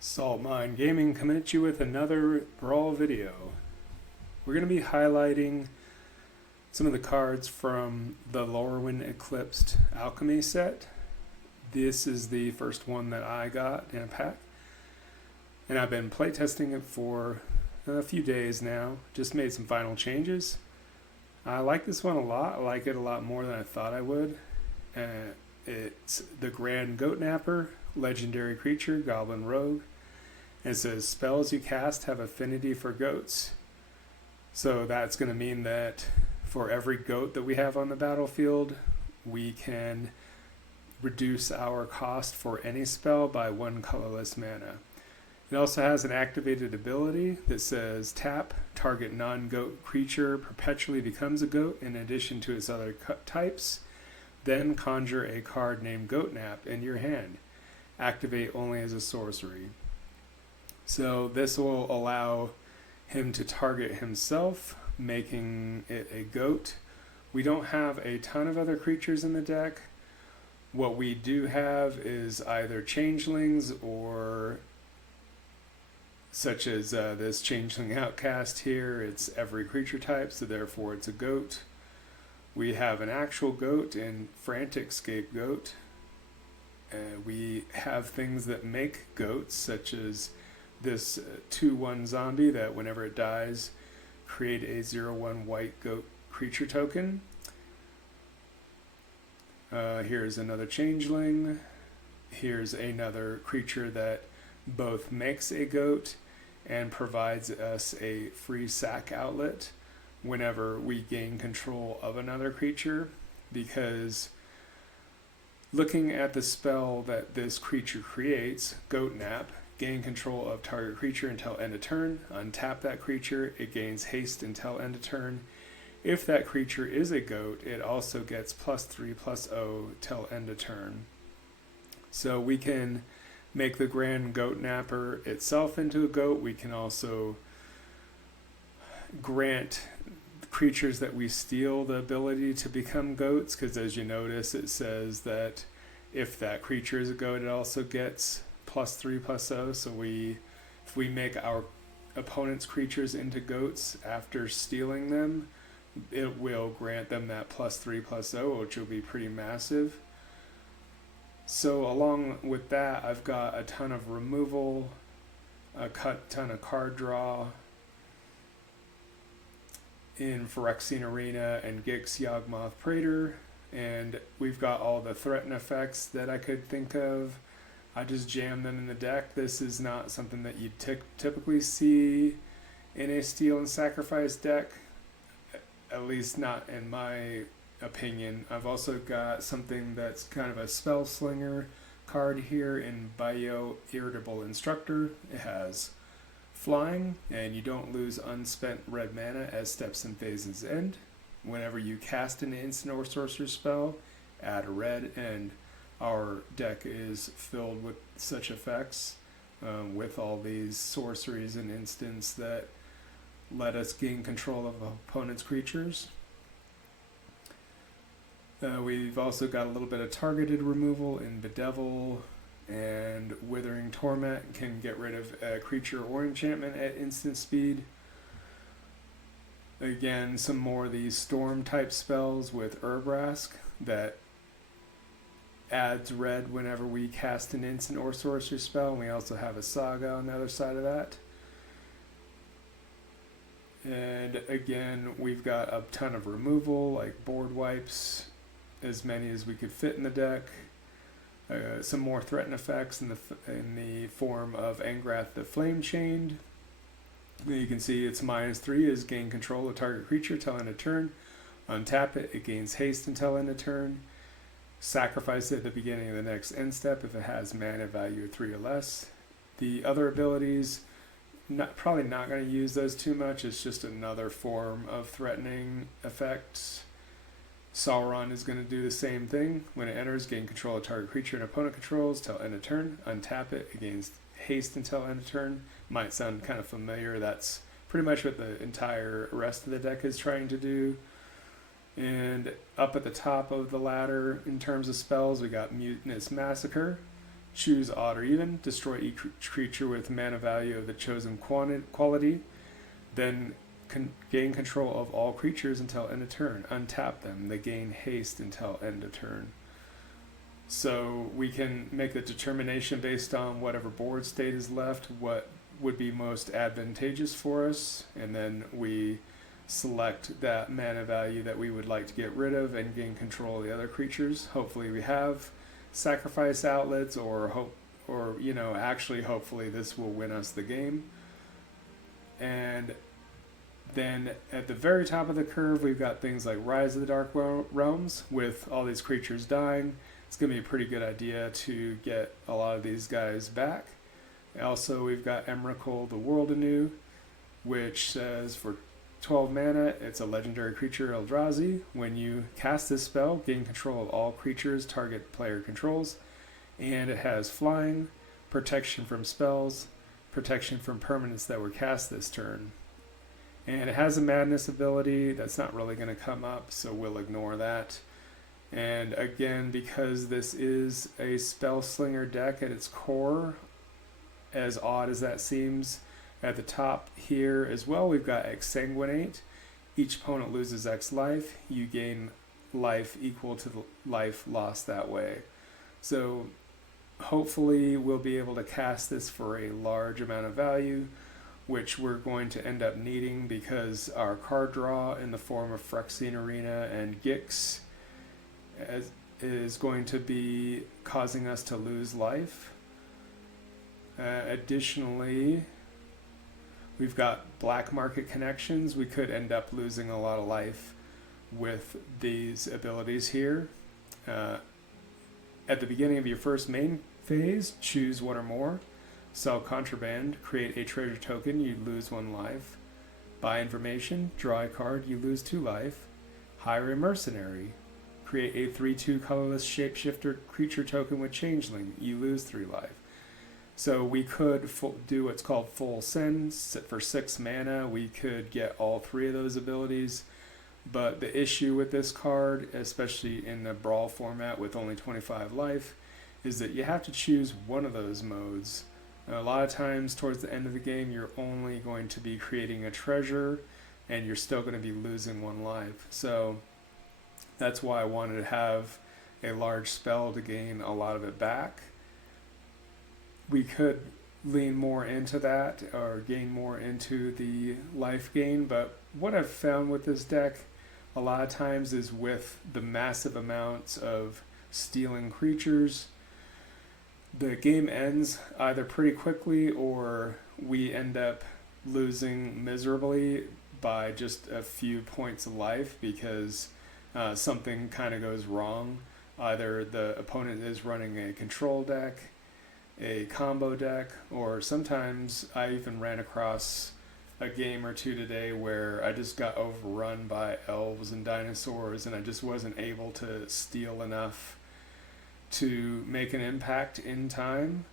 Salt Mine Gaming coming at you with another Brawl video. We're going to be highlighting some of the cards from the Lorwyn Eclipsed Alchemy set. This is the first one that I got in a pack, and I've been playtesting it for a few days now. Just made some final changes. I like this one a lot. I like it a lot more than I thought I would. It's the Grand Goatnapper, legendary creature, Goblin Rogue. It says spells you cast have affinity for goats. So that's going to mean that for every goat that we have on the battlefield, we can reduce our cost for any spell by 1 colorless mana. It also has an activated ability that says tap, target non-goat creature perpetually becomes a goat in addition to its other types. Then conjure a card named Goatnap in your hand. Activate only as a sorcery. So this will allow him to target himself, making it a goat. We don't have a ton of other creatures in the deck. What we do have is either changelings or such as this changeling outcast here. It's every creature type, so therefore it's a goat. We have an actual goat in Frantic Scapegoat. We have things that make goats, such as this 2/1 zombie that whenever it dies, create a 0/1 white goat creature token. Here's another changeling. Here's another creature that both makes a goat and provides us a free sack outlet whenever we gain control of another creature, because looking at the spell that this creature creates, Goatnap, gain control of target creature until end of turn. Untap that creature, it gains haste until end of turn. If that creature is a goat, it also gets +3/+0 till end of turn. So we can make the Grand Goatnapper itself into a goat. We can also grant creatures that we steal the ability to become goats, because as you notice, it says that if that creature is a goat, it also gets +3/+0. So if we make our opponent's creatures into goats after stealing them, it will grant them that +3/+0, which will be pretty massive. So along with that, I've got a ton of removal, a ton of card draw in Phyrexian Arena and Gix Yawgmoth Praetor, and we've got all the threaten effects that I could think of. I just jam them in the deck. This is not something that you typically see in a steal and sacrifice deck, at least not in my opinion. I've also got something that's kind of a spell slinger card here in Bio Irritable Instructor. It has flying, and you don't lose unspent red mana as steps and phases end. Whenever you cast an instant or sorcery spell, add a red, and our deck is filled with such effects, with all these sorceries and instants that let us gain control of opponent's creatures. We've also got a little bit of targeted removal in Bedevil, and Withering Torment can get rid of a creature or enchantment at instant speed. Again, some more of these storm type spells with Urbrask that adds red whenever we cast an instant or sorcery spell, and we also have a Saga on the other side of that. And again, we've got a ton of removal, like board wipes, as many as we could fit in the deck. Some more threaten effects in the form of Angrath the Flame Chained. You can see it's -3 is gain control of target creature till end of turn. Untap it, it gains haste until end of turn. Sacrifice it at the beginning of the next end step if it has mana value of 3 or less. The other abilities, probably not going to use those too much. It's just another form of threatening effects. Sauron is going to do the same thing. When it enters, gain control of target creature and opponent controls till end of turn. Untap it, it gains haste until end of turn. Might sound kind of familiar. That's pretty much what the entire rest of the deck is trying to do. And up at the top of the ladder in terms of spells, we got Mutinous Massacre. Choose odd or even. Destroy each creature with mana value of the chosen quality. Then gain control of all creatures until end of turn. Untap them. They gain haste until end of turn. So we can make a determination based on whatever board state is left, what would be most advantageous for us, and then we select that mana value that we would like to get rid of and gain control of the other creatures. Hopefully we have sacrifice outlets, or actually hopefully this will win us the game. And then at the very top of the curve, we've got things like Rise of the Dark Realms. With all these creatures dying, it's going to be a pretty good idea to get a lot of these guys back. Also, we've got Emrakul the World Anew, which says for 12 mana, it's a legendary creature, Eldrazi. When you cast this spell, gain control of all creatures target player controls. And it has flying, protection from spells, protection from permanents that were cast this turn. And it has a madness ability that's not really going to come up, so we'll ignore that. And again, because this is a spell slinger deck at its core, as odd as that seems, at the top here as well, we've got Exsanguinate. Each opponent loses X life. You gain life equal to the life lost that way. So hopefully we'll be able to cast this for a large amount of value, which we're going to end up needing because our card draw in the form of Phyrexian Arena and Gix is going to be causing us to lose life. Additionally, we've got black market connections. We could end up losing a lot of life with these abilities here. At the beginning of your first main phase, choose one or more. Sell contraband, create a treasure token, you lose 1 life. Buy information, draw a card, you lose 2 life. Hire a mercenary, create a 3/2 colorless shapeshifter creature token with changeling, you lose 3 life. So we could do what's called full send for 6 mana. We could get all 3 of those abilities. But the issue with this card, especially in the Brawl format with only 25 life, is that you have to choose one of those modes. A lot of times towards the end of the game, you're only going to be creating a treasure and you're still going to be losing 1 life. So that's why I wanted to have a large spell to gain a lot of it back. We could lean more into that or gain more into the life gain, but what I've found with this deck a lot of times is with the massive amounts of stealing creatures, the game ends either pretty quickly or we end up losing miserably by just a few points of life because something kind of goes wrong. Either the opponent is running a control deck, a combo deck, or sometimes I even ran across a game or two today where I just got overrun by elves and dinosaurs and I just wasn't able to steal enough to make an impact in time.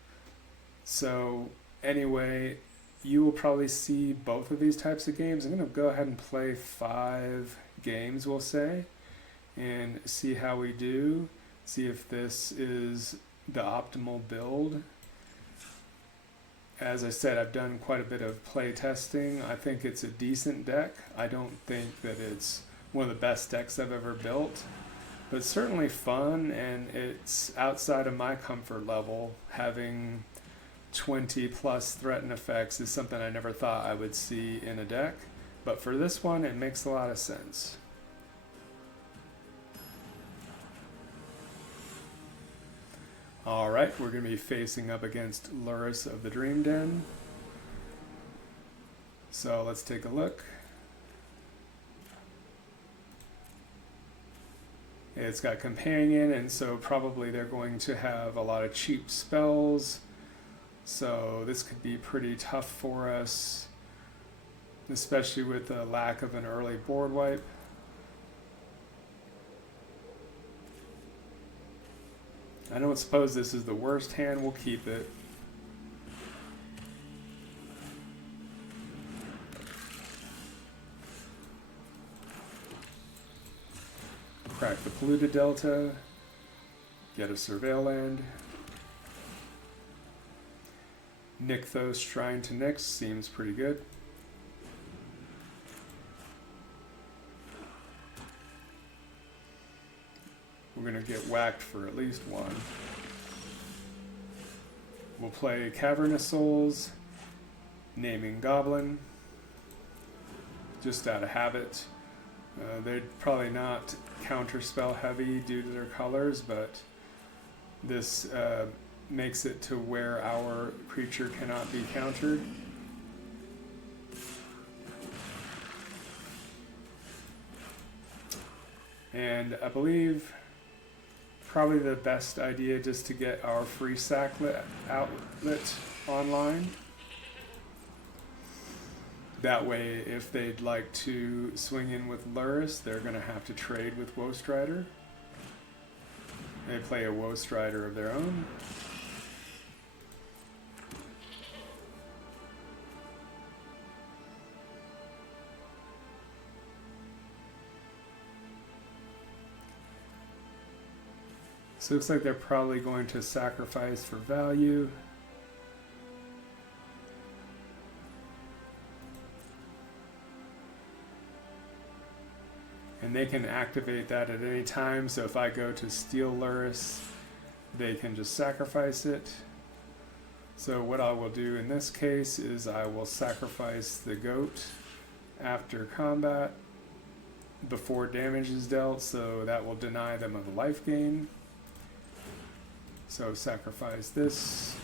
So anyway, you will probably see both of these types of games. I'm going to go ahead and play 5 games, we'll say, and see how we do, see if this is the optimal build. As I said, I've done quite a bit of play testing. I think it's a decent deck. I don't think that it's one of the best decks I've ever built, but it's certainly fun, and it's outside of my comfort level. Having 20 plus threaten effects is something I never thought I would see in a deck, but for this one, it makes a lot of sense. Alright, we're going to be facing up against Lurrus of the Dream Den. So let's take a look. It's got Companion, and so probably they're going to have a lot of cheap spells. So this could be pretty tough for us, especially with the lack of an early board wipe. I don't suppose this is the worst hand, we'll keep it. crack the Polluted Delta, get a Surveil land. Nykthos Shrine to Nyx seems pretty good. We're going to get whacked for at least one. We'll play Cavernous Souls, Naming Goblin, just out of habit. They're probably not counterspell heavy due to their colors, but this makes it to where our creature cannot be countered. And I believe probably the best idea just to get our free outlet online. That way, if they'd like to swing in with Lurrus, they're going to have to trade with Woe Strider. They play a Woe Strider of their own. So it looks like they're probably going to sacrifice for value. And they can activate that at any time, so if I go to steal Lurrus, they can just sacrifice it. So what I will do in this case is I will sacrifice the goat after combat before damage is dealt, so that will deny them of a life gain. So sacrifice this.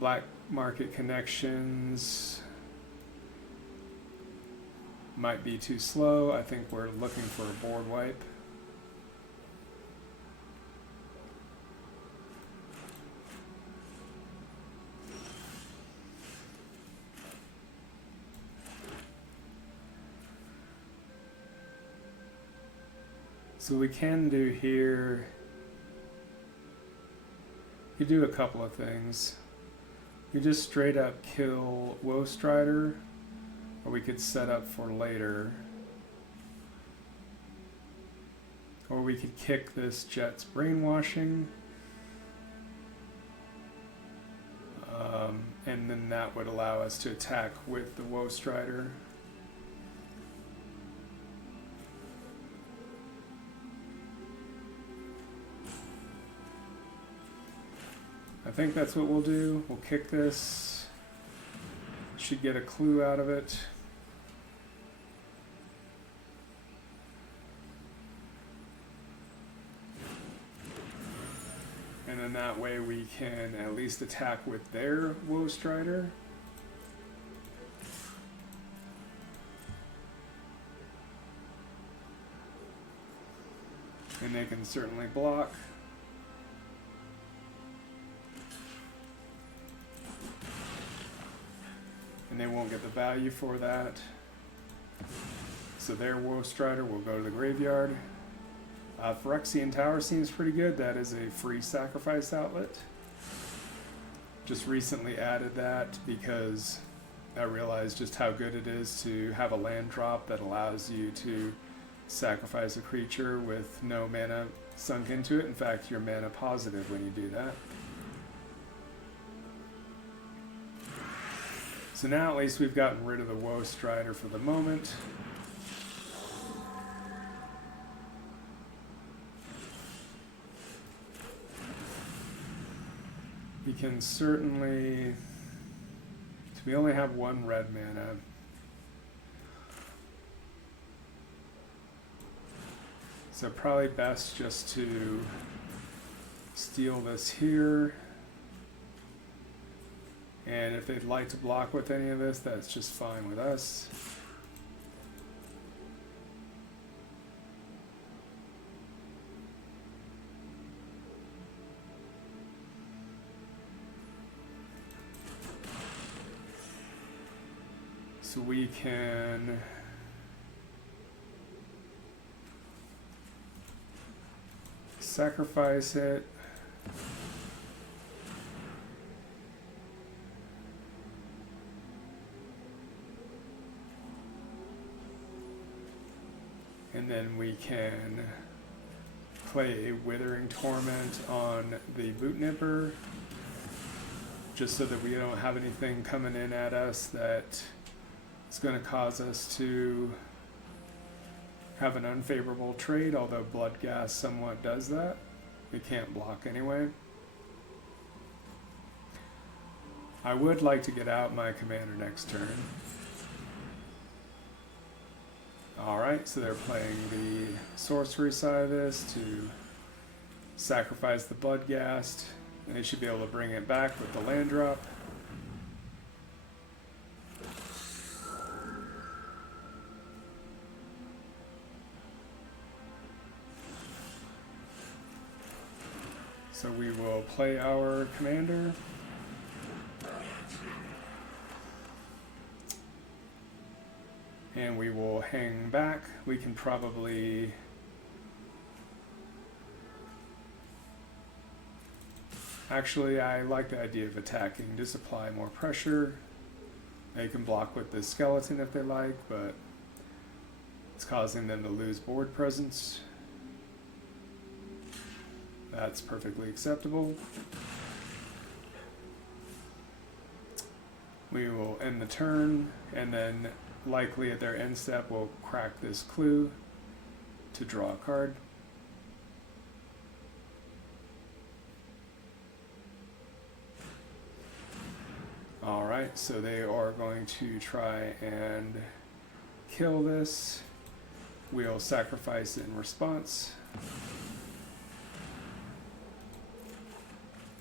Black market connections might be too slow. I think we're looking for a board wipe. So we can do here, you do a couple of things. You just straight up kill Woe Strider, or we could set up for later. Or we could kick this Jet's Brainwashing. And then that would allow us to attack with the Woe Strider. I think that's what we'll do. We'll kick this. Should get a clue out of it. And then that way we can at least attack with their Woe Strider. And they can certainly block. And they won't get the value for that. So their Woe Strider will go to the graveyard. Phyrexian Tower seems pretty good. That is a free sacrifice outlet. Just recently added that because I realized just how good it is to have a land drop that allows you to sacrifice a creature with no mana sunk into it. In fact, you're mana positive when you do that. So now at least we've gotten rid of the Woe Strider for the moment. We can certainly, so we only have one red mana. So probably best just to steal this here. And if they'd like to block with any of this, that's just fine with us. So we can sacrifice it. And then we can play a Withering Torment on the Goatnapper, just so that we don't have anything coming in at us that is going to cause us to have an unfavorable trade, although Bloodghast somewhat does that. We can't block anyway. I would like to get out my commander next turn. Alright, so they're playing the sorcery side of this to sacrifice the Bloodghast, and they should be able to bring it back with the land drop. So we will play our commander. And we will hang back. We can probably actually, I like the idea of attacking. Just apply more pressure. They can block with the skeleton if they like, but it's causing them to lose board presence. That's perfectly acceptable. We will end the turn, and then likely at their end step we'll crack this clue to draw a card. Alright, so they are going to try and kill this. We'll sacrifice it in response.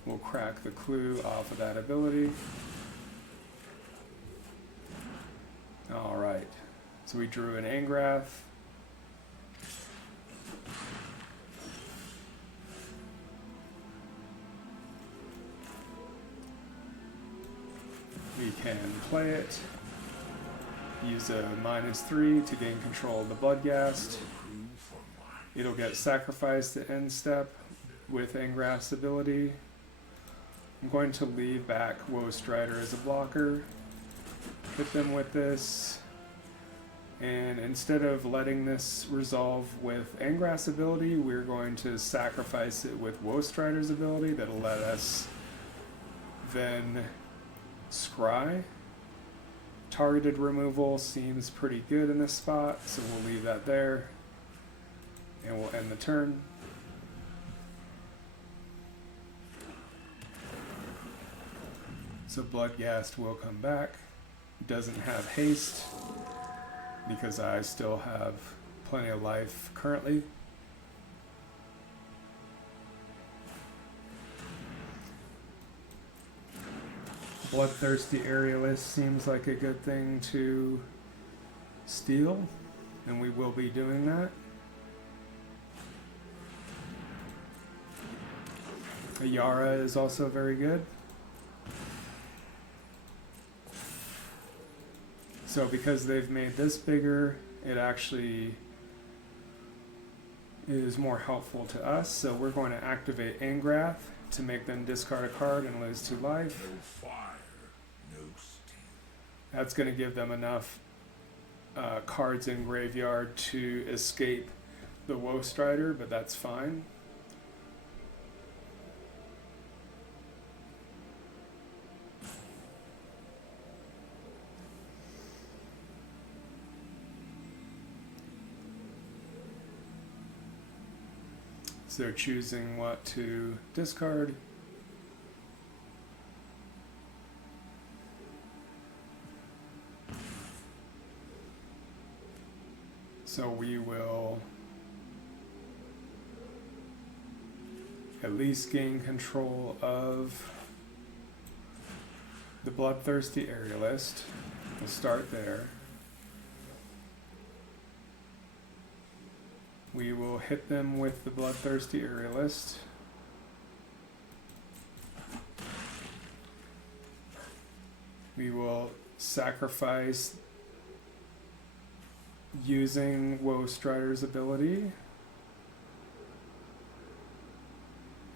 We'll crack the clue off of that ability. Alright, so we drew an Angrath. We can play it, use a -3 to gain control of the Bloodghast. It'll get sacrificed at end step with Angrath's ability. I'm going to leave back Woe Strider as a blocker. Hit them with this, and instead of letting this resolve with Angrath's ability, we're going to sacrifice it with Woe Strider's ability. That'll let us then scry. Targeted removal seems pretty good in this spot, so we'll leave that there, and we'll end the turn. So Bloodghast will come back. Doesn't have haste because I still have plenty of life currently. Bloodthirsty Aerialist seems like a good thing to steal, and we will be doing that. A Yara is also very good. So because they've made this bigger, it actually is more helpful to us. So we're going to activate Angrath to make them discard a card and lose 2 life. No fire, no steel. That's going to give them enough cards in graveyard to escape the Woe Strider, but that's fine. So they're choosing what to discard. So we will at least gain control of the Bloodthirsty Aerialist. We'll start there. We will hit them with the Bloodthirsty Aerialist. We will sacrifice using Woe Strider's ability.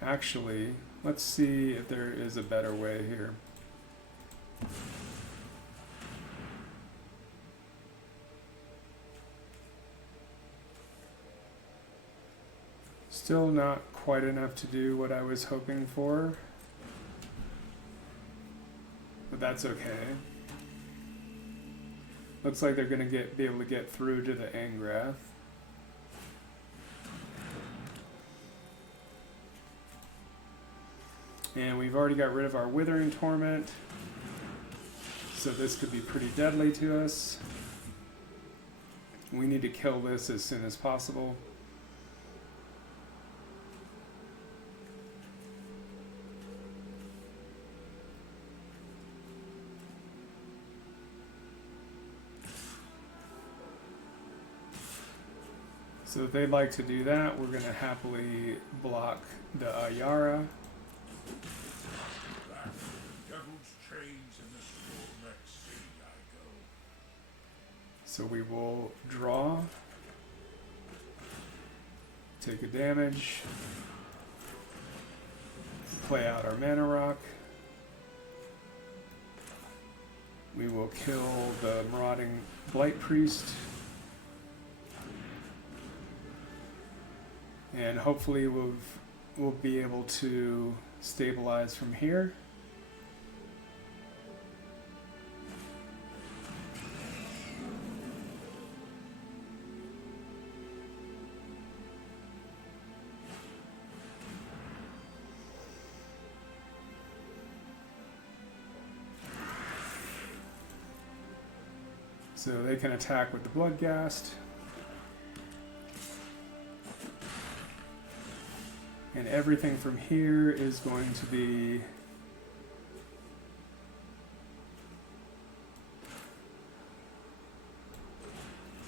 Actually, let's see if there is a better way here. Still not quite enough to do what I was hoping for, but that's okay. Looks like they're going to be able to get through to the Angrath. And we've already got rid of our Withering Torment, so this could be pretty deadly to us. We need to kill this as soon as possible. So if they'd like to do that, we're going to happily block the Ayara. So we will draw, take a damage, play out our Mana Rock. We will kill the Marauding Blight Priest. And hopefully we'll be able to stabilize from here. So they can attack with the Bloodghast. And everything from here is going to be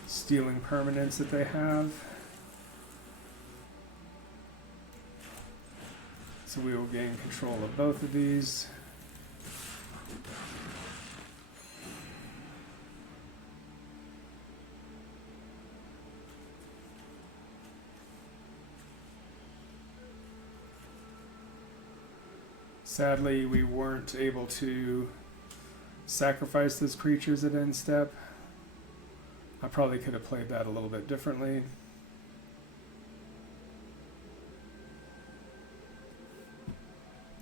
stealing permanents that they have. So we will gain control of both of these. Sadly, we weren't able to sacrifice those creatures at end step. I probably could have played that a little bit differently.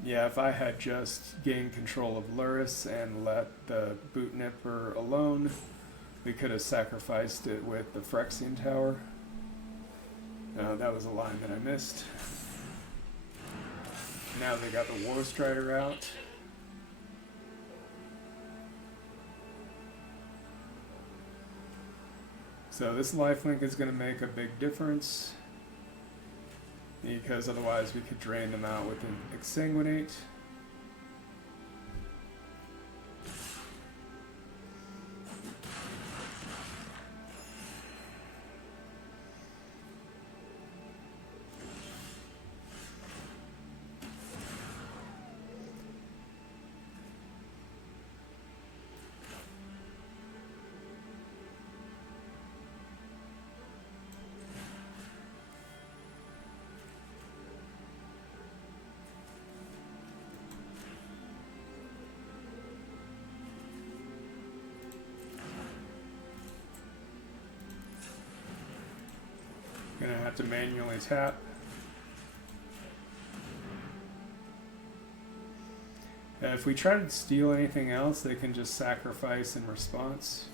Yeah, if I had just gained control of Luris and let the Goatnapper alone, we could have sacrificed it with the Phyrexian Tower. That was a line that I missed. Now they got the Woe Strider out. So this lifelink is going to make a big difference, because otherwise we could drain them out with an Exsanguinate. Gonna have to manually tap. If we try to steal anything else, they can just sacrifice in response.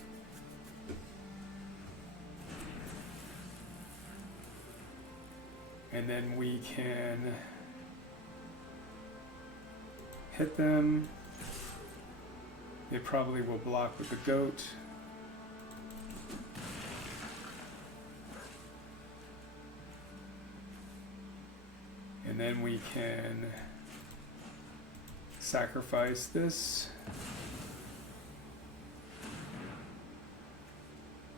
And then we can hit them. They probably will block with the goat. And then we can sacrifice this.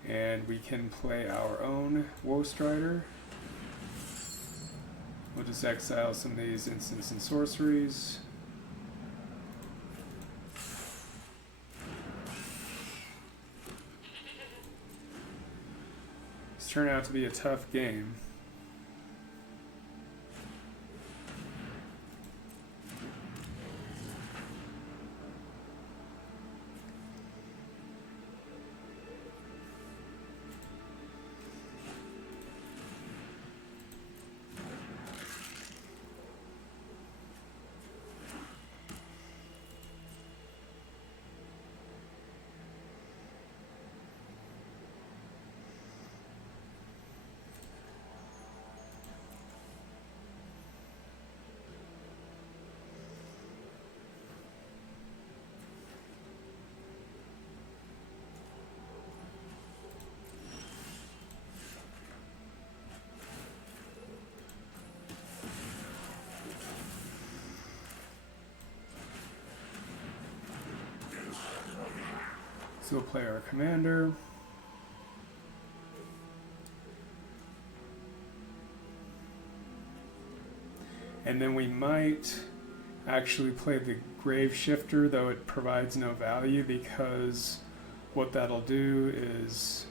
And we can play our own Woe Strider. We'll just exile some of these instants and sorceries. It's turned out to be a tough game. So we'll play our commander. And then we might actually play the Grave Shifter, though it provides no value, because what that'll do is...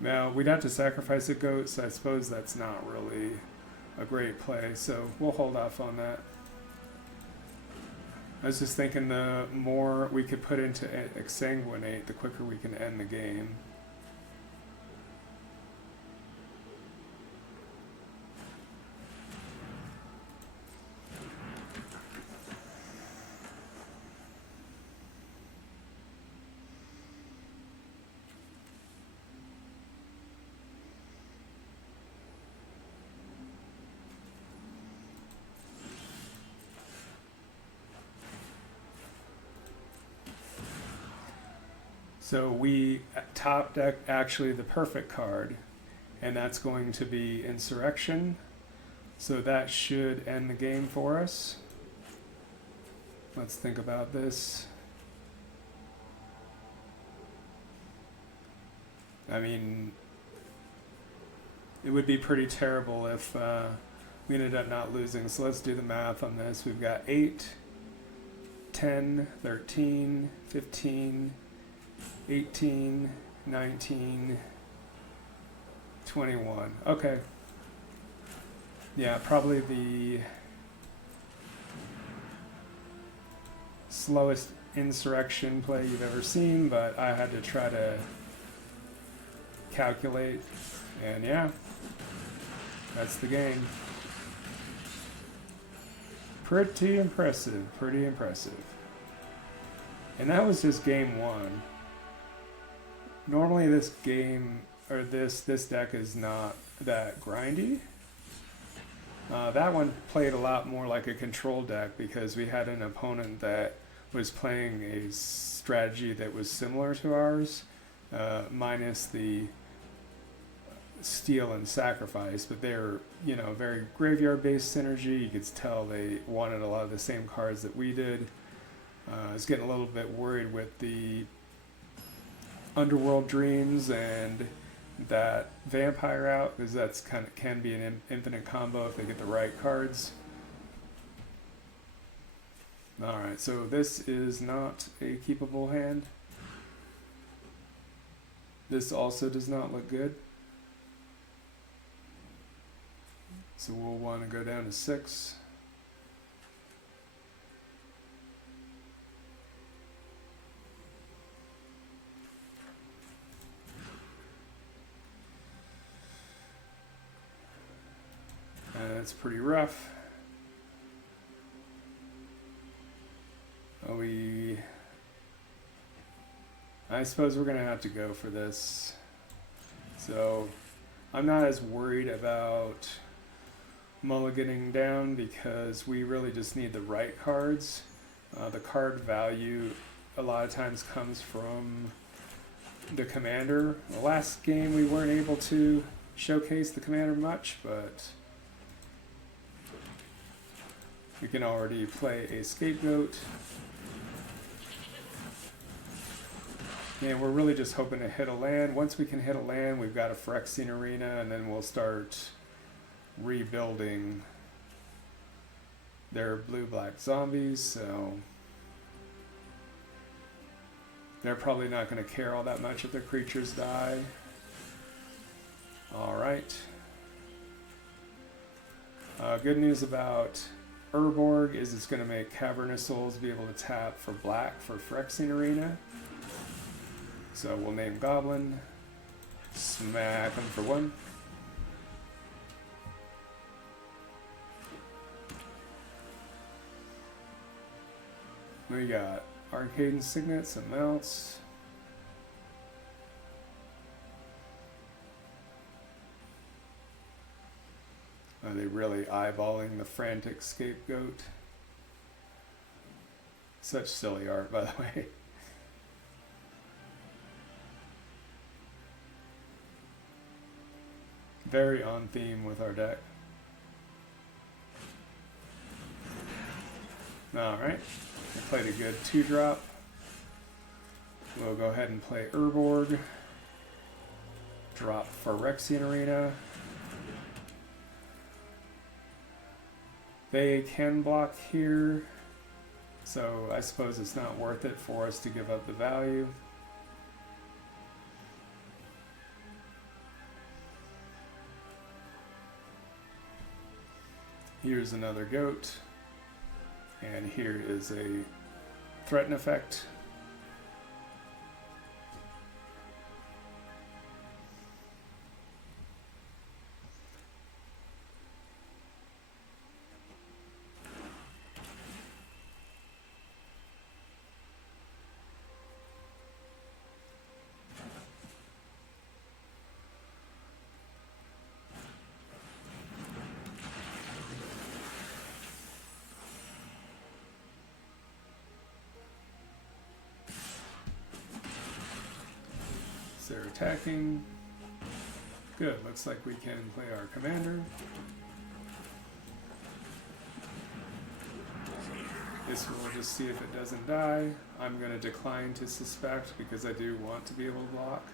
Now, we'd have to sacrifice a goat, so I suppose that's not really a great play, so we'll hold off on that. I was just thinking the more we could put into Exsanguinate, the quicker we can end the game. So we top deck actually the perfect card, and that's going to be Insurrection. So that should end the game for us. Let's think about this. I mean, it would be pretty terrible if we ended up not losing. So let's do the math on this. We've got 8, 10, 13, 15, 18, 19, 21. Okay. Yeah, probably the slowest insurrection play you've ever seen, but I had to try to calculate, and yeah, that's the game. Pretty impressive, pretty impressive. And that was just game one. Normally this game, or this deck is not that grindy. That one played a lot more like a control deck because we had an opponent that was playing a strategy that was similar to ours, minus the steal and sacrifice, but they're, you know, very graveyard-based synergy. You could tell they wanted a lot of the same cards that we did. I was getting a little bit worried with the Underworld Dreams and that Vampire out, because that's can be an infinite combo if they get the right cards. Alright, so this is not a keepable hand. This also does not look good. So we'll want to go down to 6. That's pretty rough. I suppose we're going to have to go for this. So I'm not as worried about mulliganing down because we really just need the right cards. The card value a lot of times comes from the commander. The last game we weren't able to showcase the commander much, but we can already play a Scapegoat. And we're really just hoping to hit a land. Once we can hit a land, we've got a Phyrexian Arena, and then we'll start rebuilding their blue-black zombies, so they're probably not going to care all that much if their creatures die. Alright. Good news about Urborg is it's going to make Cavernous Souls be able to tap for black for Phyrexian Arena. So we'll name Goblin, smack him for 1. We got Arcade and Signet, some mounts. Are they really eyeballing the Frantic Scapegoat? Such silly art, by the way. Very on theme with our deck. Alright. Played a good 2-drop. We'll go ahead and play Urborg. Drop Phyrexian Arena. They can block here, so I suppose it's not worth it for us to give up the value. Here's another goat, and here is a threaten effect. They're attacking. Good, looks like we can play our commander. This will just see if it doesn't die. I'm going to decline to suspect because I do want to be able to block.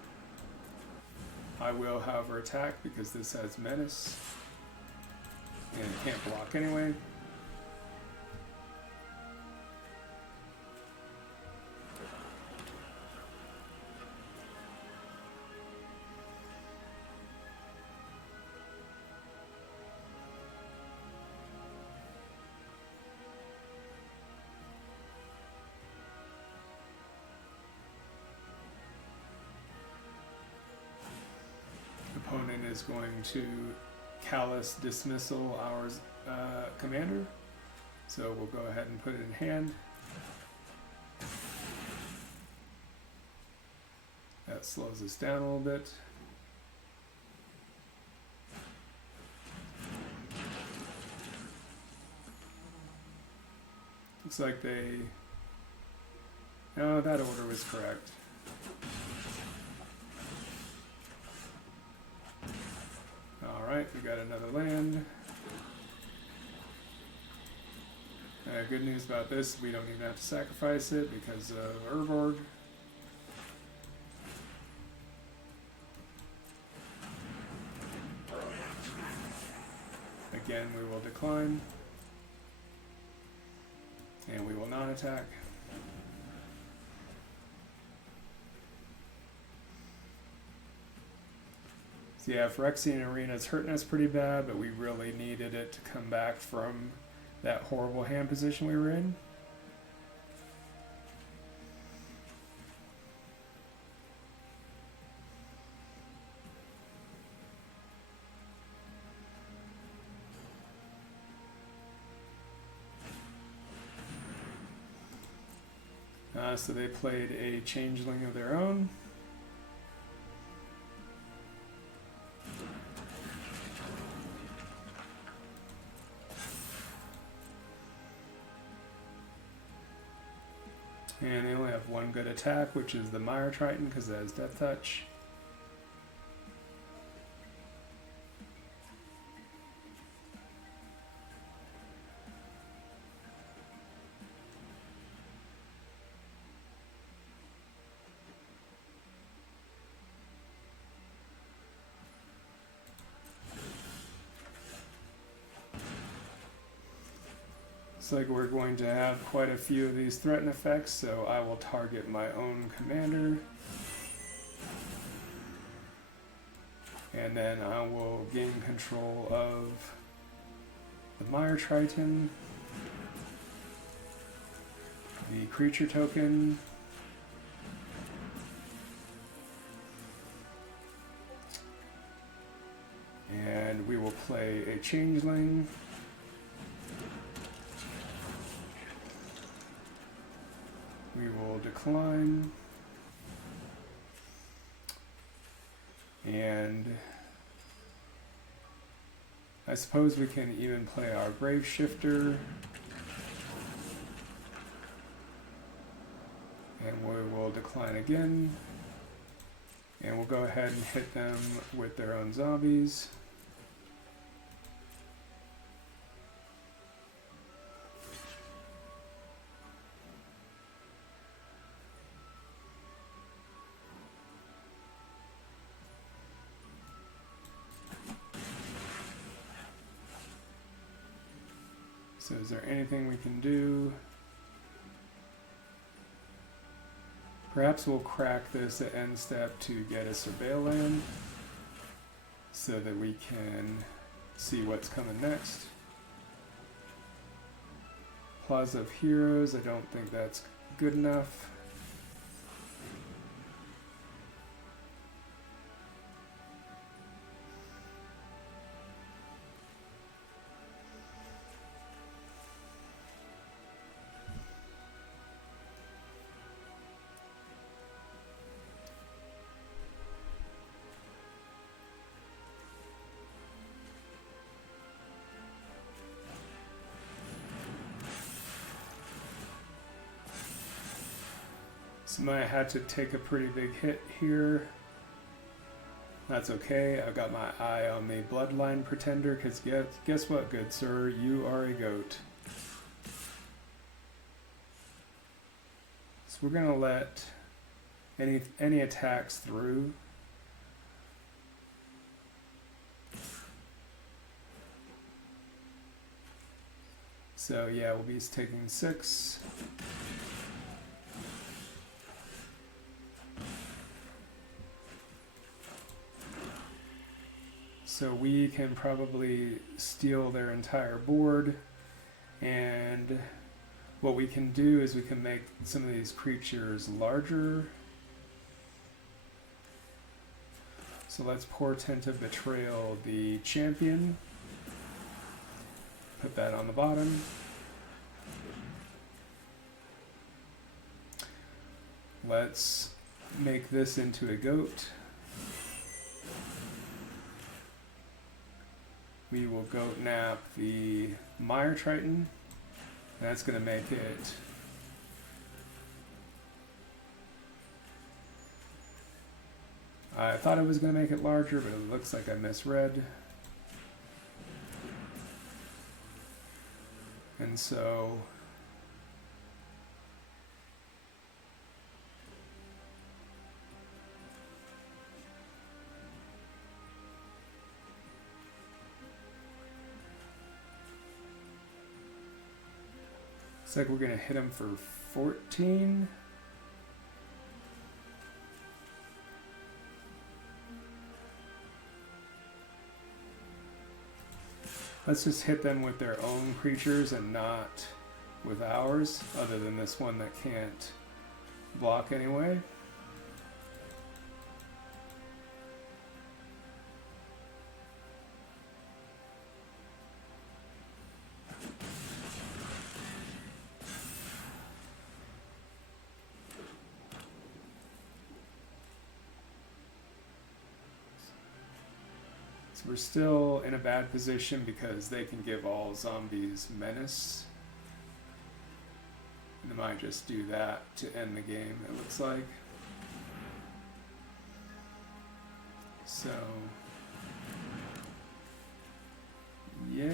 I will, however, attack because this has menace. And it can't block anyway. Opponent is going to callous dismissal our commander, so we'll go ahead and put it in hand. That slows us down a little bit. Looks like they... No, that order was correct. Alright, we got another land. Good news about this, we don't even have to sacrifice it because of Urborg. Again, we will decline. And we will not attack. So yeah, Phyrexian Arena is hurting us pretty bad, but we really needed it to come back from that horrible hand position we were in. So they played a changeling of their own. And they only have one good attack, which is the Mire Triton, because it has Death Touch. Looks like we're going to have quite a few of these threaten effects, so I will target my own commander. And then I will gain control of the Mire Triton, the creature token, and we will play a changeling. We will decline, and I suppose we can even play our Grave Shifter, and we will decline again, and we'll go ahead and hit them with their own zombies. So is there anything we can do? Perhaps we'll crack this at end step to get a surveil land so that we can see what's coming next. Plaza of Heroes, I don't think that's good enough. So I had to take a pretty big hit here. That's okay. I've got my eye on the Bloodline Pretender, because guess what, good sir? You are a goat. So we're going to let any attacks through. So yeah, we'll be taking 6. So we can probably steal their entire board, and what we can do is we can make some of these creatures larger. So let's Portent of Betrayal the champion. Put that on the bottom. Let's make this into a goat. We will Goatnap the Mire Triton. That's going to make it I thought it was going to make it larger, but it looks like I misread. And so looks like we're going to hit him for 14. Let's just hit them with their own creatures and not with ours, other than this one that can't block anyway. We're still in a bad position because they can give all zombies menace. And they might just do that to end the game, it looks like. So, yeah.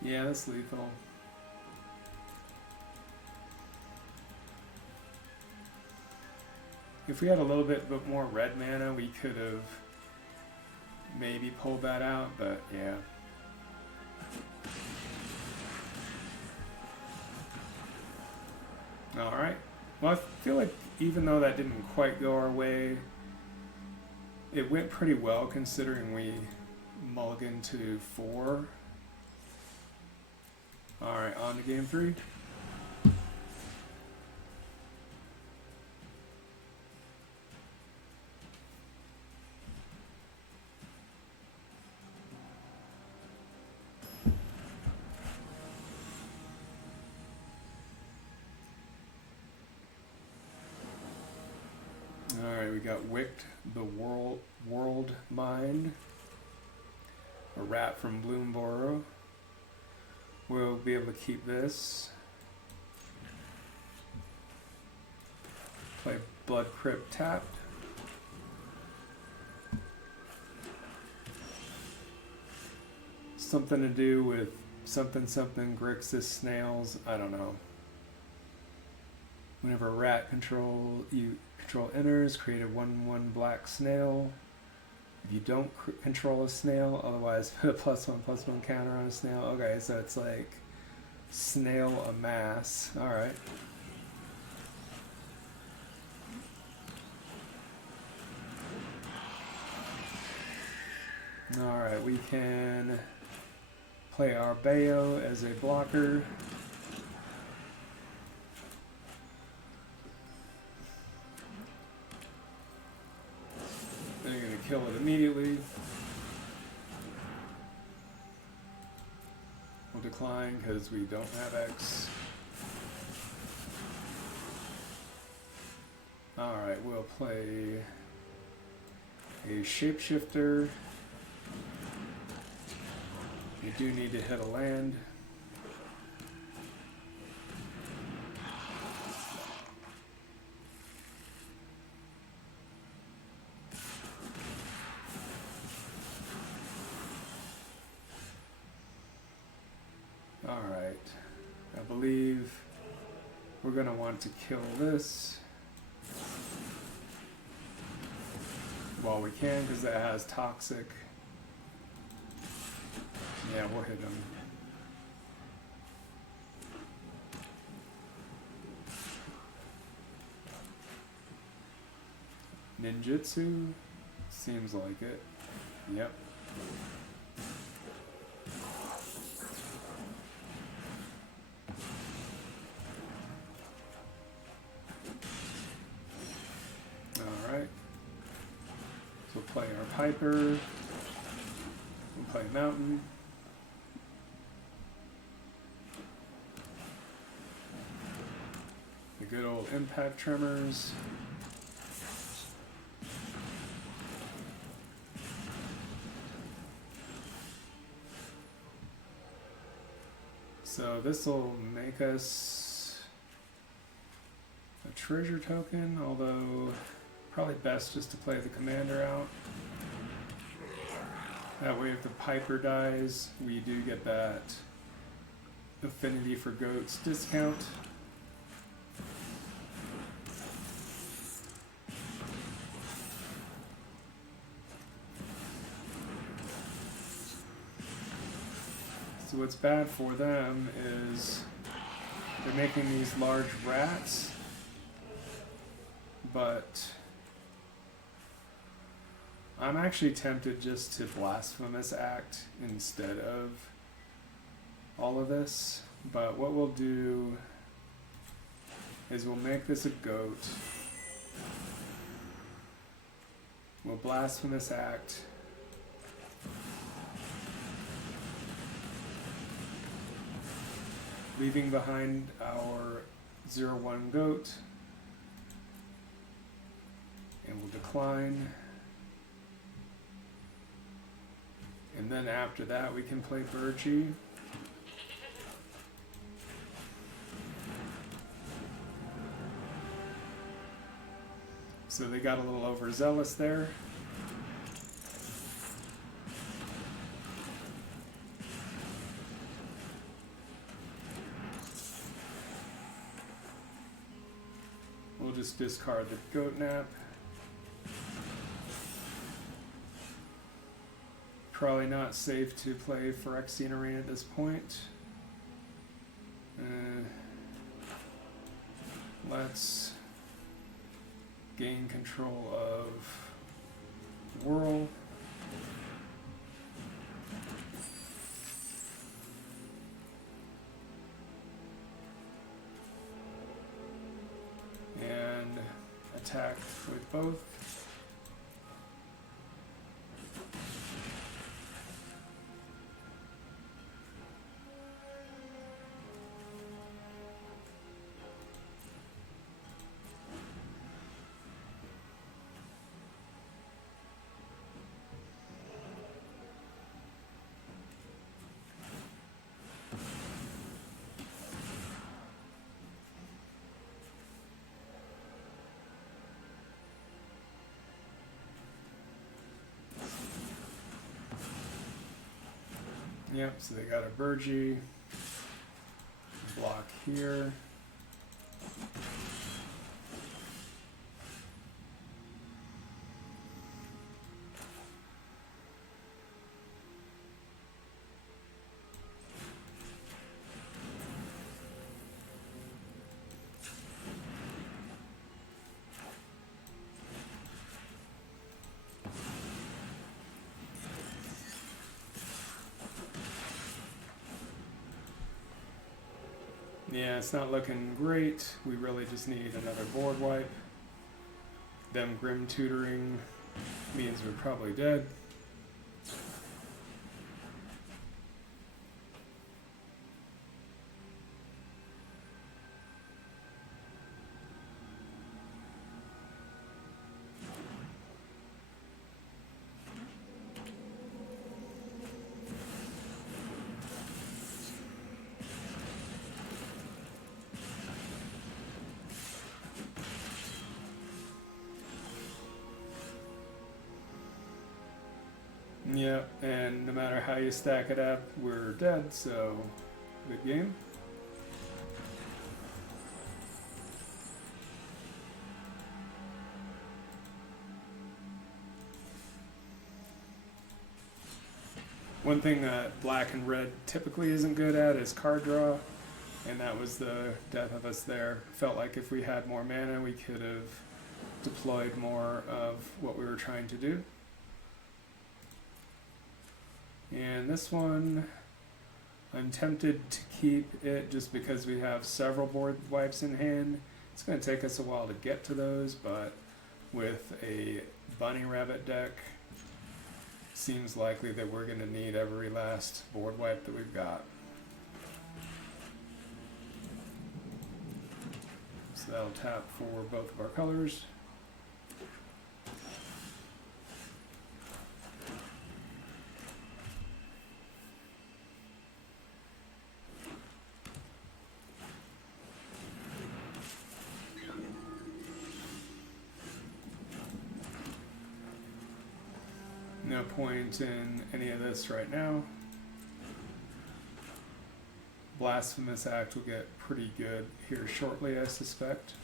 Yeah, that's lethal. If we had a little bit more red mana, we could have maybe pulled that out, but yeah. Alright. Well, I feel like even though that didn't quite go our way, it went pretty well considering we mulliganed to 4. Alright, on to game 3. Alright, we got Wicked the World Mind, a rat from Bloomborough. We'll be able to keep this. Play Blood Crypt tapped. Something to do with something Grixis snails, I don't know. Whenever rat you control enters, create a 1/1 black snail. If you don't control a snail, otherwise put a +1/+1 counter on a snail. Okay, so it's like snail amass. Alright. Alright, we can play our Bayo as a blocker. Then you're going to kill it immediately. We'll decline because we don't have X. Alright, we'll play a Shapeshifter. You do need to hit a land. Alright, I believe we're going to want to kill this while we can because that has toxic. Yeah, we'll hit him. Ninjutsu? Seems like it. Yep. Alright. So we'll play our Piper. We'll play Mountain. Good old impact tremors. So this will make us a treasure token, although probably best just to play the commander out. That way if the Piper dies, we do get that affinity for goats discount. So what's bad for them is they're making these large rats, but I'm actually tempted just to Blasphemous Act instead of all of this. But what we'll do is we'll make this a goat. We'll Blasphemous Act. Leaving behind our 0/1 goat, and we'll decline. And then after that we can play Burgee. So they got a little overzealous there. We'll just discard the Goatnap. Probably not safe to play Phyrexian Arena at this point. Let's gain control of Whirl. And attack with both. Yep, so they got a Burgee, block here. Yeah, it's not looking great. We really just need another board wipe. Them Grim Tutoring means we're probably dead. Yeah, and no matter how you stack it up, we're dead, so good game. One thing that black and red typically isn't good at is card draw, and that was the death of us there. Felt like if we had more mana, we could have deployed more of what we were trying to do. And this one, I'm tempted to keep it just because we have several board wipes in hand. It's going to take us a while to get to those, but with a bunny rabbit deck, seems likely that we're going to need every last board wipe that we've got. So that'll tap for both of our colors. No point in any of this right now. Blasphemous Act will get pretty good here shortly, I suspect.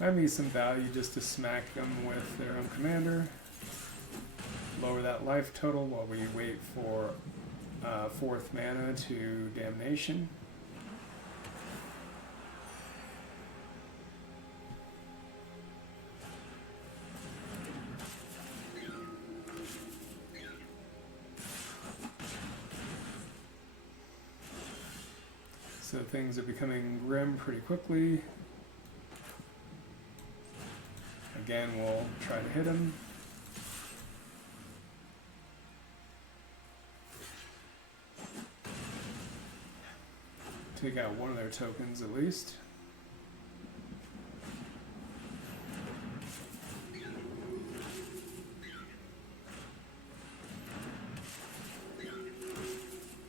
Might be some value just to smack them with their own commander. Lower that life total while we wait for 4th mana to Damnation. So things are becoming grim pretty quickly. Again, we'll try to hit him. Take out one of their tokens at least.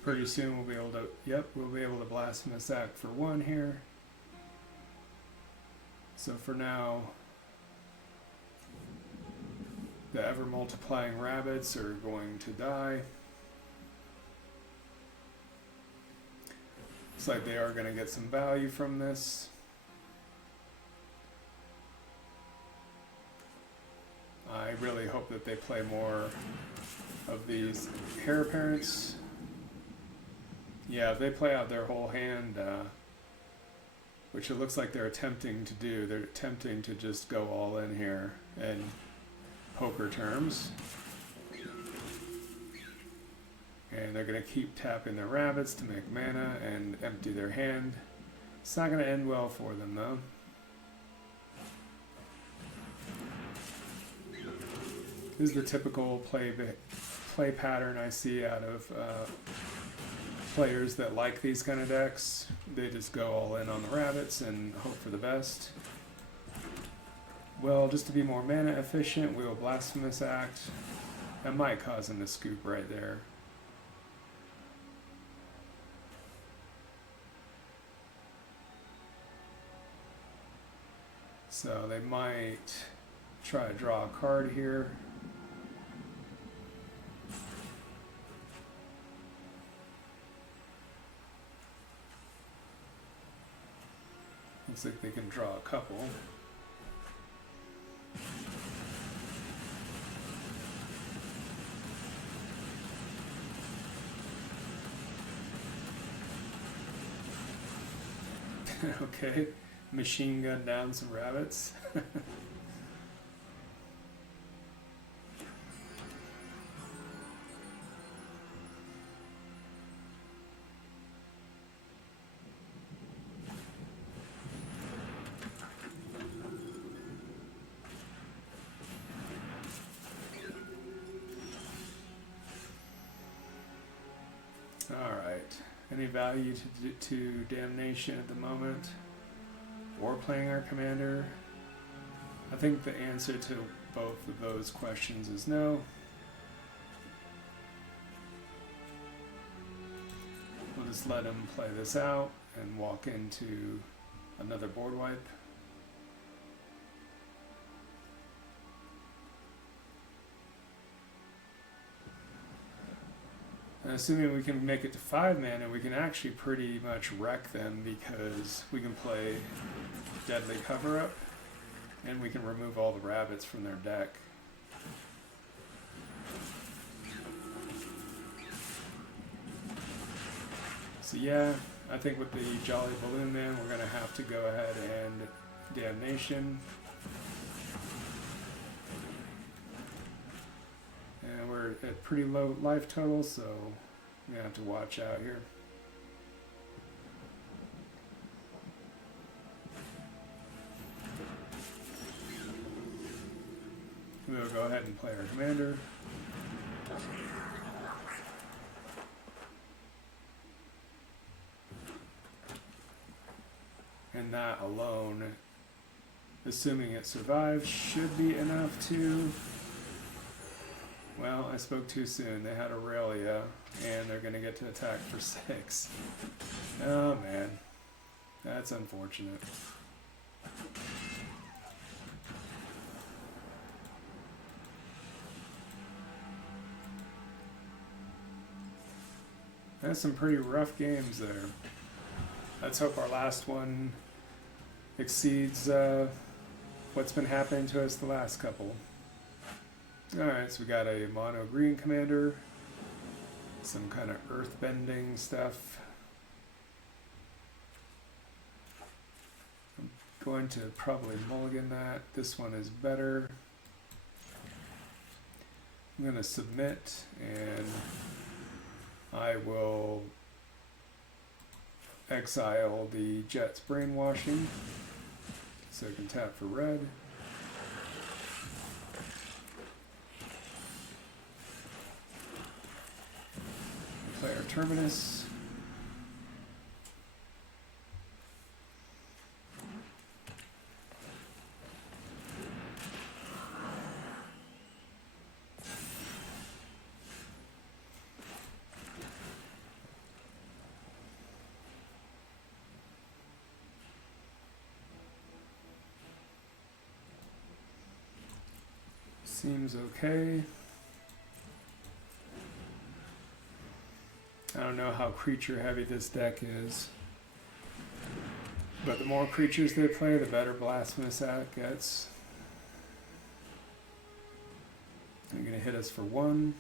Pretty soon we'll be able to, we'll be able to Blasphemous Act for 1 here. So for now, the ever multiplying rabbits are going to die. Looks like they are going to get some value from this. I really hope that they play more of these Heir Apparents. Yeah, if they play out their whole hand, which it looks like they're attempting to do, they're attempting to just go all in here and poker terms, and they're going to keep tapping their rabbits to make mana and empty their hand. It's not going to end well for them though. This is the typical play pattern I see out of players that like these kind of decks. They just go all in on the rabbits and hope for the best. Well, just to be more mana efficient, we'll Blasphemous Act. That might cause them to scoop right there. So they might try to draw a card here. Looks like they can draw a couple. Okay, machine gun down some rabbits. Alright, any value to damnation at the moment? Or playing our commander? I think the answer to both of those questions is no. We'll just let him play this out and walk into another board wipe. And assuming we can make it to 5 mana, we can actually pretty much wreck them because we can play Deadly Cover-Up and we can remove all the rabbits from their deck. So yeah, I think with the Jolly Balloon Man, we're going to have to go ahead and Damnation. And we're at pretty low life total, so we're going to have to watch out here. We'll go ahead and play our commander. And that alone, assuming it survives, should be enough to... Well, I spoke too soon. They had Aurelia, and they're going to get to attack for 6. Oh, man. That's unfortunate. That's some pretty rough games there. Let's hope our last one exceeds what's been happening to us the last couple. Alright, so we got a mono green commander, some kind of earthbending stuff. I'm going to probably mulligan that. This one is better. I'm going to submit, and I will exile the Jet's Brainwashing, so I can tap for red. Play our Terminus. Seems okay. I don't know how creature heavy this deck is, but the more creatures they play, the better Blasphemous Act gets. They're going to hit us for 1.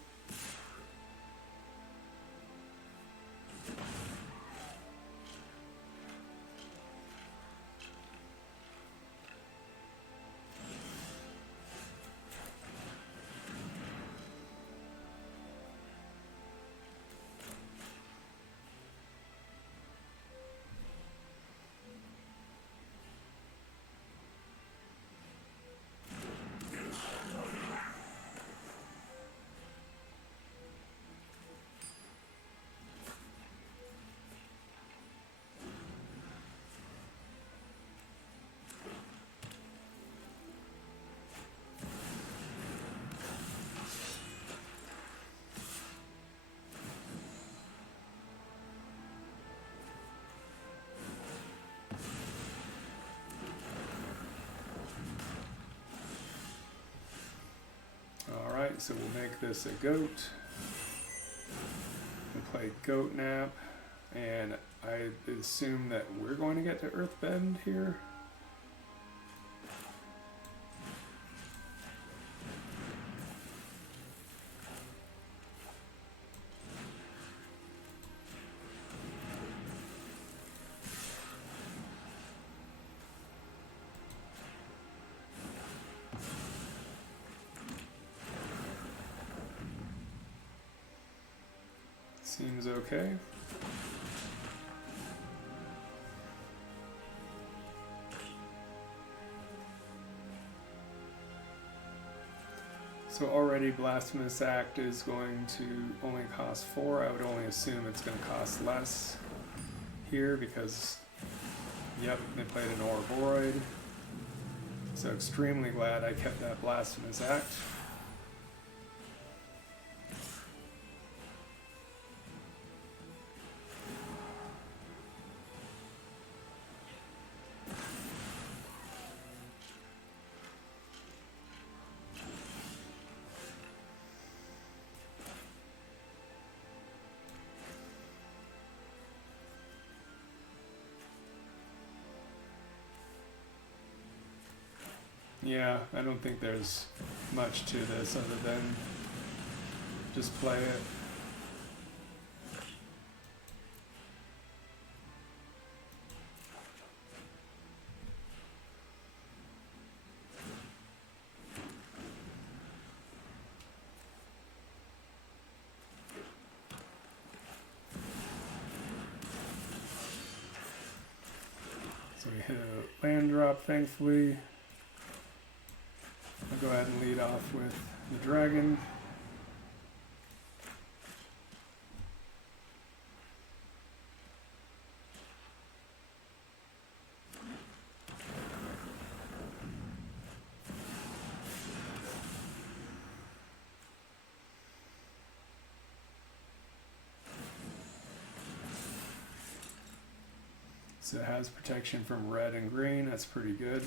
Alright, so we'll make this a goat. We'll play Goatnap, and I assume that we're going to get to Earthbend here. Seems okay. So already Blasphemous Act is going to only cost 4. I would only assume it's going to cost less here because, yep, they played an Ouroboros. So extremely glad I kept that Blasphemous Act. Yeah, I don't think there's much to this other than just play it. So we hit a land drop, thankfully. I'll go ahead and lead off with the dragon. So it has protection from red and green, that's pretty good.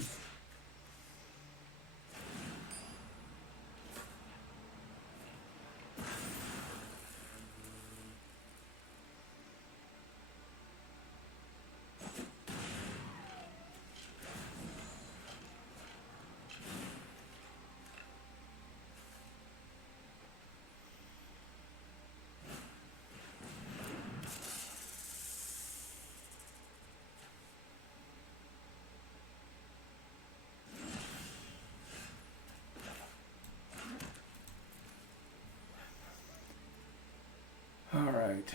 Alright.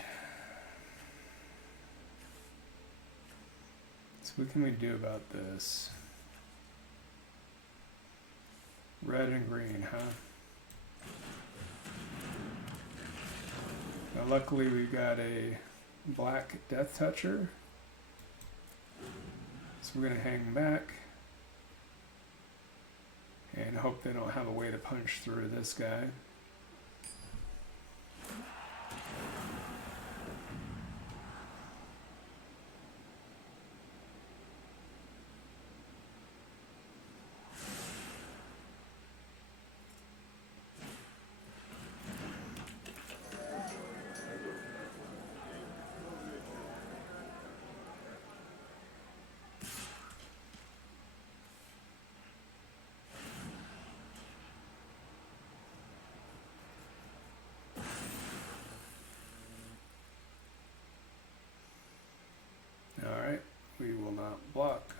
So what can we do about this? Red and green, huh? Now luckily we've got a black Death Toucher. So we're going to hang back and hope they don't have a way to punch through this guy. Alright, we will not block.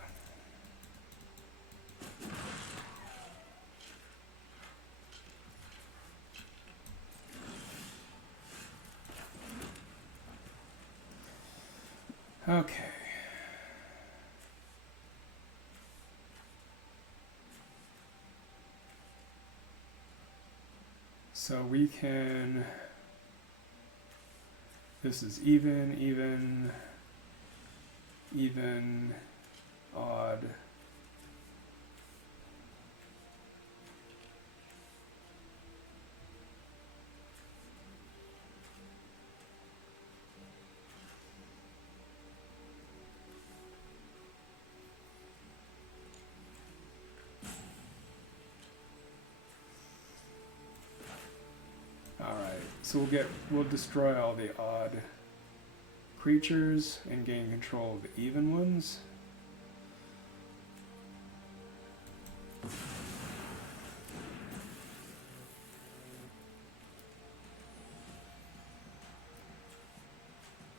Okay. So we can, this is even, odd. Alright, so we'll destroy all the odd creatures and gain control of the even ones.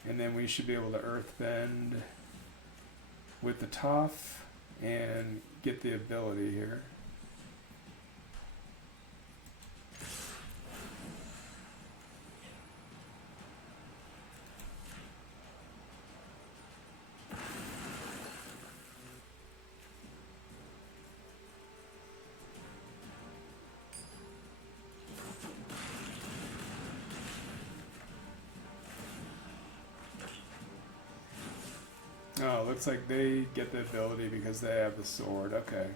And then we should be able to earthbend with the Toph and get the ability here. Oh, looks like they get the ability because they have the sword. Okay.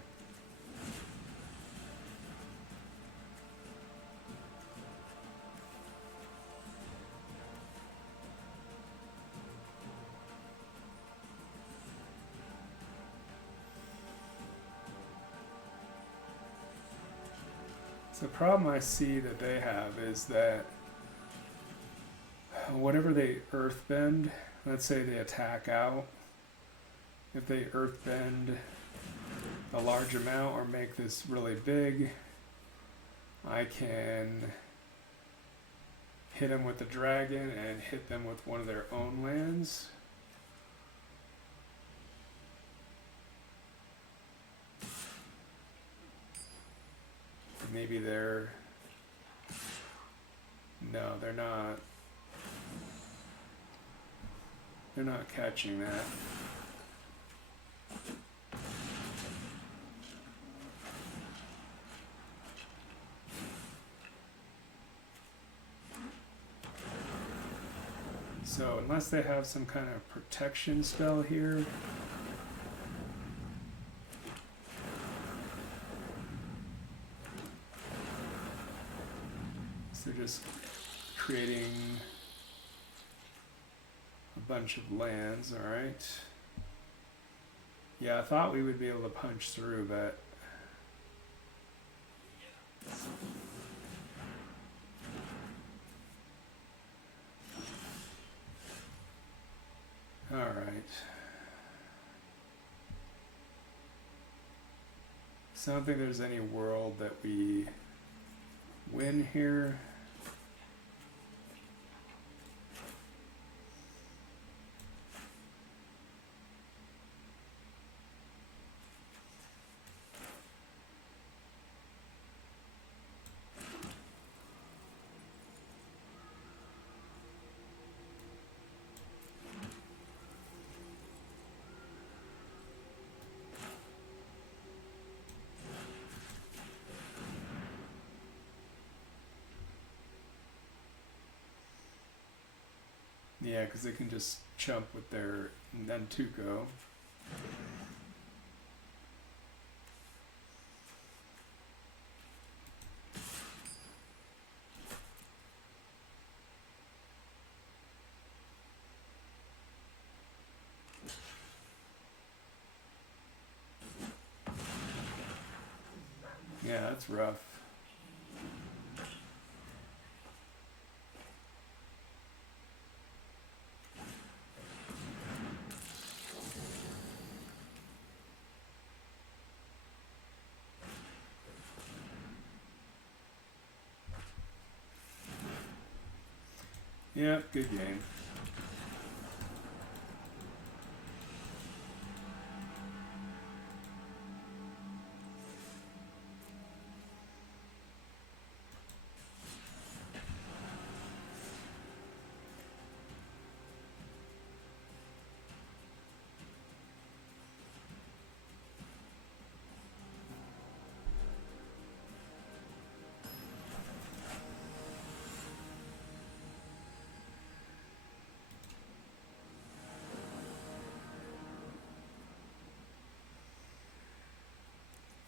So the problem I see that they have is that whatever they earthbend, let's say they attack out, if they earthbend a large amount or make this really big, I can hit them with the dragon and hit them with one of their own lands. Maybe they're... No, they're not. They're not catching that. So unless they have some kind of protection spell here, so they're just creating a bunch of lands, alright. Yeah, I thought we would be able to punch through, but alright. So I don't think there's any world that we win here. Yeah, because they can just chump with their Nantuko. Yeah, that's rough. Yeah, good game.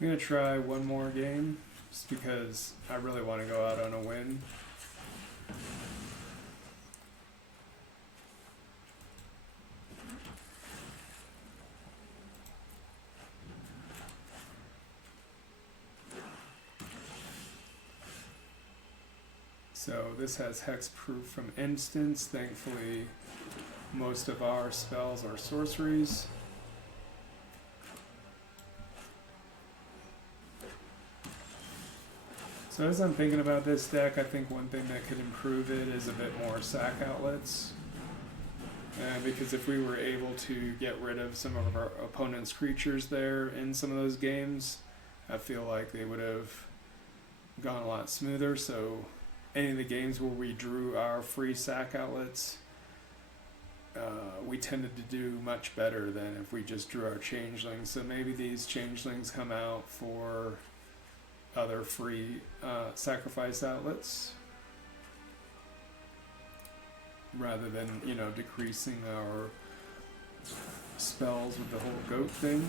I'm going to try one more game, just because I really want to go out on a win. So this has hexproof from instance. Thankfully, most of our spells are sorceries. So as I'm thinking about this deck, I think one thing that could improve it is a bit more sack outlets. Because if we were able to get rid of some of our opponent's creatures there in some of those games, I feel like they would have gone a lot smoother. So any of the games where we drew our free sack outlets, we tended to do much better than if we just drew our changelings. So maybe these changelings come out for other free sacrifice outlets rather than, you know, decreasing spells with the whole goat thing.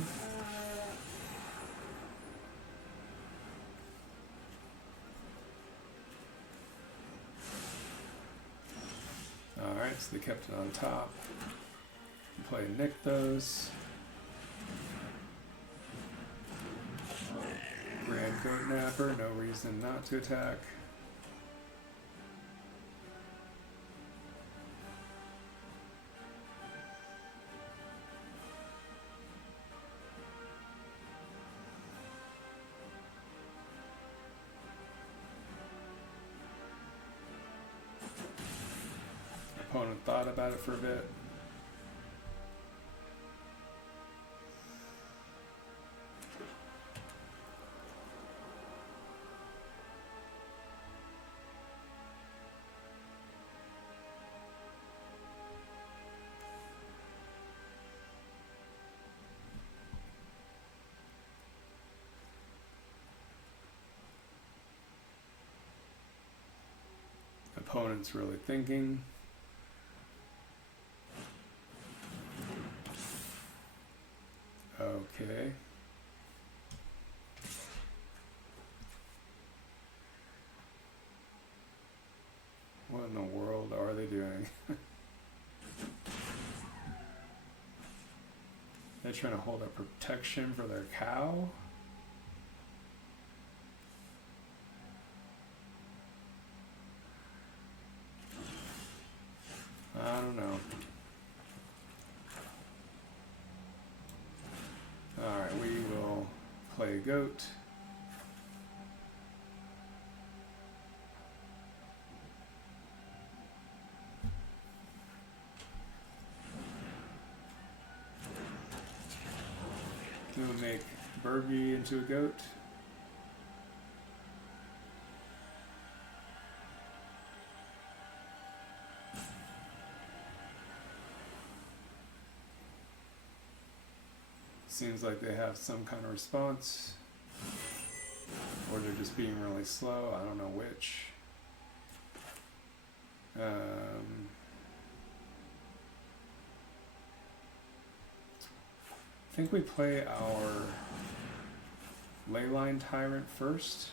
Alright, so they kept it on top. Play Nykthos. Grand Goatnapper, no reason not to attack. Opponent thought about it for a bit. Opponent's really thinking. Okay. What in the world are they doing? They're trying to hold up protection for their cow? I don't know. Alright, we will play goat. We'll make Burgie into a goat. Seems like they have some kind of response, or they're just being really slow. I don't know which. I think we play our Leyline Tyrant first.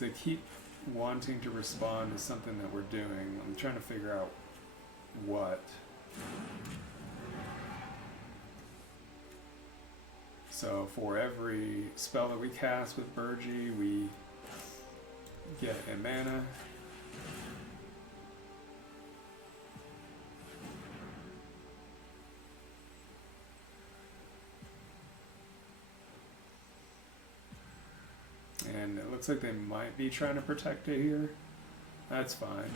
They keep wanting to respond to something that we're doing. I'm trying to figure out what. So for every spell that we cast with Burgie, we get a mana. And it looks like they might be trying to protect it here. That's fine.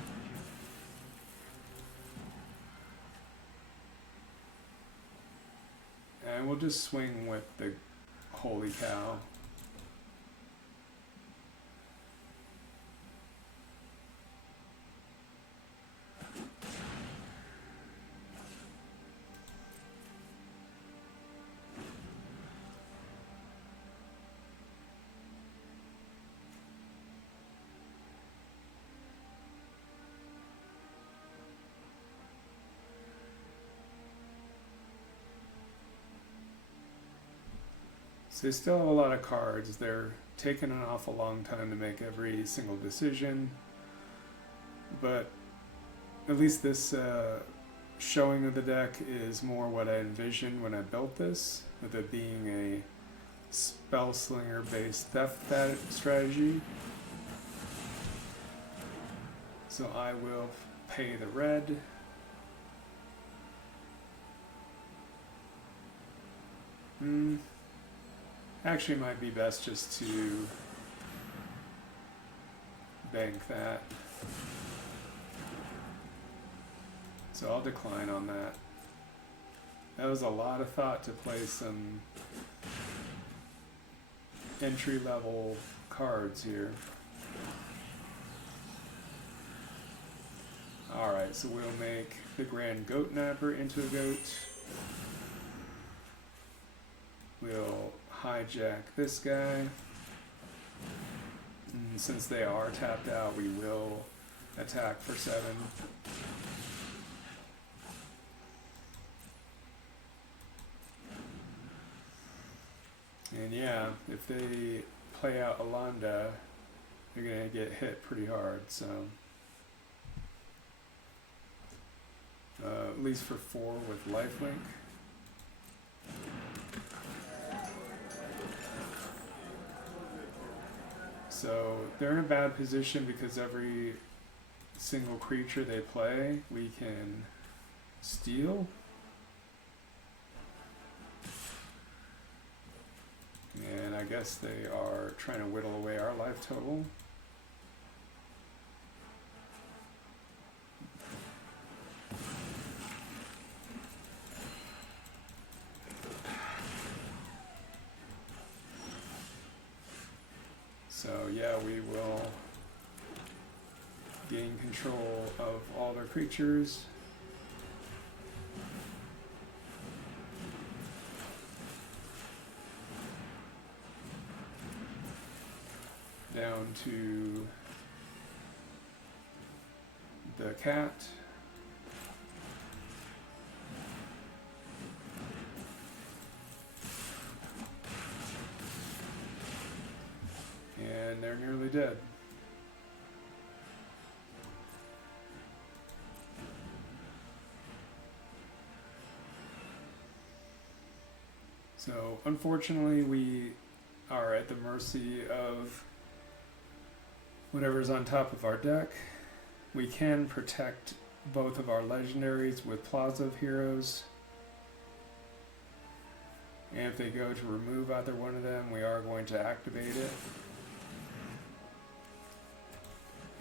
And we'll just swing with the Holy Cow. So they still have a lot of cards. They're taking an awful long time to make every single decision. But at least this showing of the deck is more what I envisioned when I built this, with it being a spell slinger based theft strategy. So I will pay the red. Actually, it might be best just to bank that. So I'll decline on that. That was a lot of thought to play some entry-level cards here. Alright, so we'll make the Grand Goatnapper into a goat. We'll hijack this guy. And since they are tapped out, we will attack for 7. And yeah, if they play out Alanda, they're going to get hit pretty hard, so. At least for 4 with lifelink. So they're in a bad position because every single creature they play, we can steal. And I guess they are trying to whittle away our life total. So yeah, we will gain control of all their creatures. Down to the cat. And they're nearly dead. So unfortunately we are at the mercy of whatever's on top of our deck. We can protect both of our legendaries with Plaza of Heroes. And if they go to remove either one of them, we are going to activate it.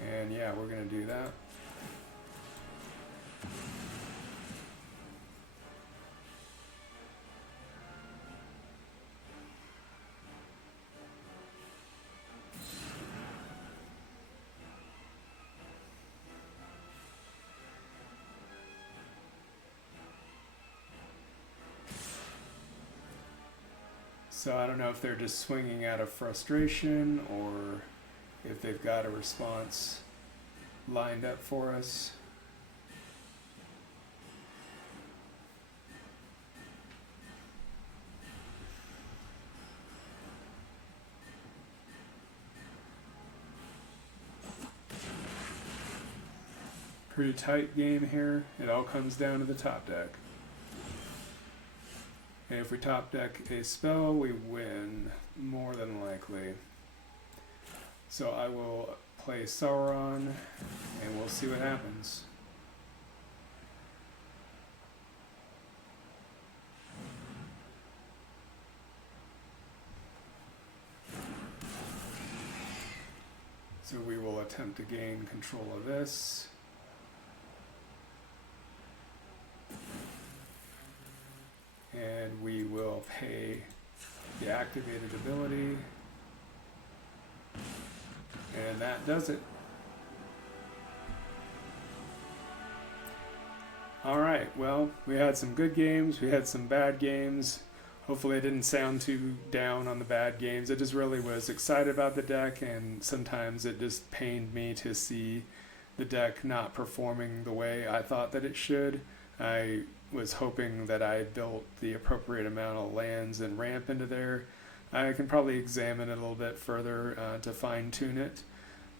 And yeah, we're going to do that. So I don't know if they're just swinging out of frustration or if they've got a response lined up for us. Pretty tight game here. It all comes down to the top deck. And if we top deck a spell, we win, more than likely. So I will play Sauron, and we'll see what happens. So we will attempt to gain control of this. And we will pay the activated ability. And that does it. Alright, well, we had some good games, we had some bad games. Hopefully I didn't sound too down on the bad games. I just really was excited about the deck, and sometimes it just pained me to see the deck not performing the way I thought that it should. I was hoping that I built the appropriate amount of lands and ramp into there. I can probably examine it a little bit further to fine-tune it.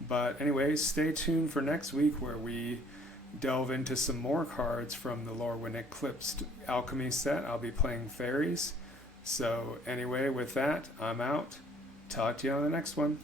But anyway, stay tuned for next week where we delve into some more cards from the Lorwyn Eclipsed Alchemy set. I'll be playing fairies. So anyway, with that, I'm out. Talk to you on the next one.